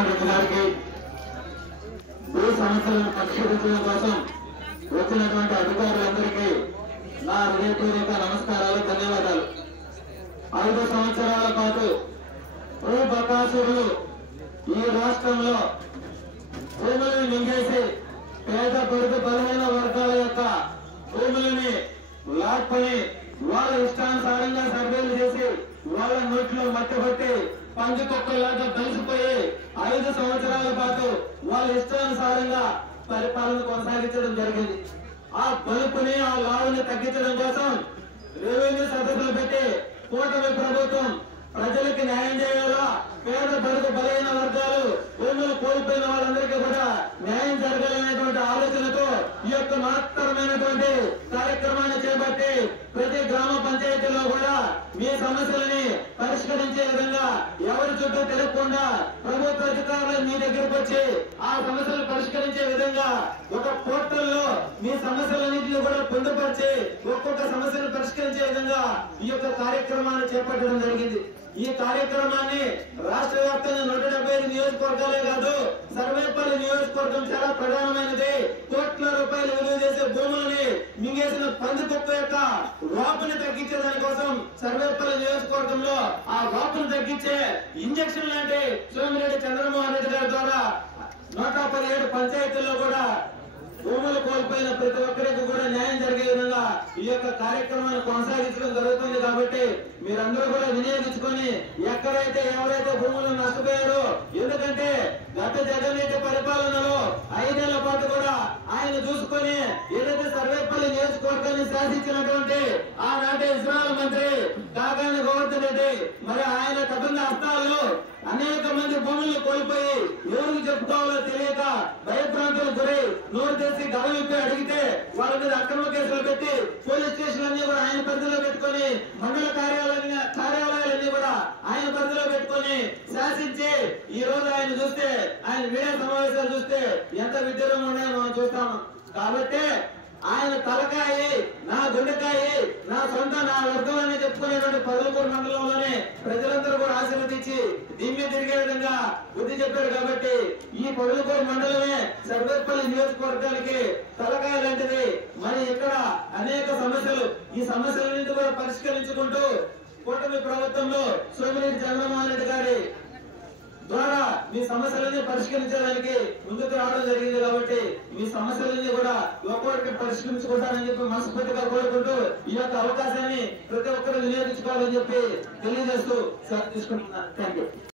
జగన్మోహన్ రెడ్డి గారికి భూ సమస్యలను పరిష్కరించడం కోసం వచ్చినటువంటి అధికారులందరికీ నా హృదయపూర్వక నమస్కారాలు, ధన్యవాదాలు. 5 సంవత్సరాల పాటు భూ బకాసురులు ఈ రాష్ట్రంలో భూములను మింగేసి పేద పొరుగు బలహీన వర్గాల యొక్క భూములని లాక్కొని వాళ్ళ ఇష్టానుసారంగా సర్వేలు చేసి వాళ్ళ నోట్లో మట్టిపట్టి పంది కుక్కలాగా కలిసిపోయి 5 సంవత్సరాల పాటు వాళ్ళ ఇష్టానుసారంగా పరిపాలన కొనసాగించడం జరిగింది. ఆ బలుపుని ఆ లావుని తగ్గించడం కోసం రెవెన్యూ సదస్సులు పెట్టి కూటమి ప్రభుత్వం ప్రజలకు న్యాయం చేయాలా, పేద బడుగు బలైన వర్గాలు భూములు కోల్పోయిన వాళ్ళందరికీ కూడా న్యాయం జరగాలనేటువంటి ఆలోచనతో ఈ యొక్క మహత్తరమైనటువంటి కార్యక్రమాన్ని చేపట్టి ప్రతి గ్రామ పంచాయతీలో కూడా మీ సమస్యలని పరిష్కరించే విధంగా ఎవరి చుట్టూ తిరగకుండా ప్రభుత్వ అధికారులు మీ దగ్గరకు వచ్చి ఆ సమస్యలు పరిష్కరించే విధంగా ఒక పోర్టల్లో మీ సమస్యలన్నింటినీ కూడా పొందుపరిచి ఒక్కొక్క సమస్యను పరిష్కరించే విధంగా ఈ యొక్క కార్యక్రమాన్ని చేపట్టడం జరిగింది. ఈ కార్యక్రమాన్ని రాష్ట్ర వ్యాప్తంగా 175 నియోజకవర్గాలే కాదు, సర్వేపల్లి నియోజకవర్గం చాలా ప్రధానమైనది. కోట్ల రూపాయలు విలువ చేసే భూములని మింగేసిన పంది కుక్క యొక్క వాపుని తగ్గించే దానికోసం సర్వేపల్లి నియోజకవర్గంలో ఆ వాపును తగ్గించే ఇంజక్షన్ లాంటి సోమిరెడ్డి చంద్రమోహన్ రెడ్డి గారి ద్వారా 117 పంచాయతీల్లో కూడా భూములు కోల్పోయిన ప్రతి ఒక్కరికి కూడా న్యాయం జరిగే విధంగా ఈ యొక్క కార్యక్రమాన్ని కొనసాగించడం జరుగుతుంది. కాబట్టి మీరందరూ కూడా వినియోగించుకొని ఎక్కడైతే ఎవరైతే భూములు నష్టపోయారో, ఎందుకంటే గత జగన్రెడ్డి పరిపాలనలో 5 ఏళ్ల పాటు కూడా ఆయన చూసుకొని ఏదైతే సర్వేపల్లి నియోజకవర్గాన్ని శాసించినటువంటి ఆనాటి ఇస్రాయల్ మంత్రి కాకాని గోవర్ధన్ రెడ్డి మరి ఆయన కథన హస్తాల్లో అనేక మంది భూములను కోల్పోయి ఎవరికి చెప్పుకోవాలో తెలియక భయభ్రాంతులకు గురై నోరు తెసి గడవిప్పి అడిగితే వాళ్ళ మీద అక్రమ కేసులు పెట్టి పోలీస్ స్టేషన్లన్నీ కూడా ఆయన పరిధిలో పెట్టుకొని మండల కార్యాలయాలన్నీ కూడా ఆయన పరిధిలో పెట్టుకొని శాసించి ఈ రోజు ఆయన చూస్తే, ఆయన మీడియా సమావేశాలు చూస్తే ఎంత విద్యలో ఉన్నాయో మనం చూస్తాము. కాబట్టి ఆయన తలకాయి నా గుండెకాయ నా సొంత నా వర్గం అని చెప్పుకునేటువంటి పొదలకూరు మండలంలోనే ప్రజలందరూ కూడా ఆశీర్వదించి దీన్ని తిరిగే విధంగా బుద్ధి చెప్పారు. కాబట్టి ఈ పొదలకూరు మండలమే సర్వేపల్లి నియోజకవర్గానికి తలకాయ లాంటిది. మరి ఇక్కడ అనేక సమస్యలు, ఈ సమస్యలన్నింటి కూడా పరిష్కరించుకుంటూ కూటమి ప్రభుత్వంలో సోమిరెడ్డి చంద్రమోహన్ రెడ్డి గారి ద్వారా మీ సమస్యలన్నీ పరిష్కరించడానికి ముందుకు రావడం జరిగింది. కాబట్టి మీ సమస్యలన్నీ కూడా ఒక్కొక్కటి పరిష్కరించుకుంటానని చెప్పి మనస్ఫూర్తిగా కోరుకుంటూ ఈ యొక్క అవకాశాన్ని ప్రతి ఒక్కరు వినియోగించుకోవాలని చెప్పి తెలియజేస్తూ తీసుకుంటున్నాను. Thank you.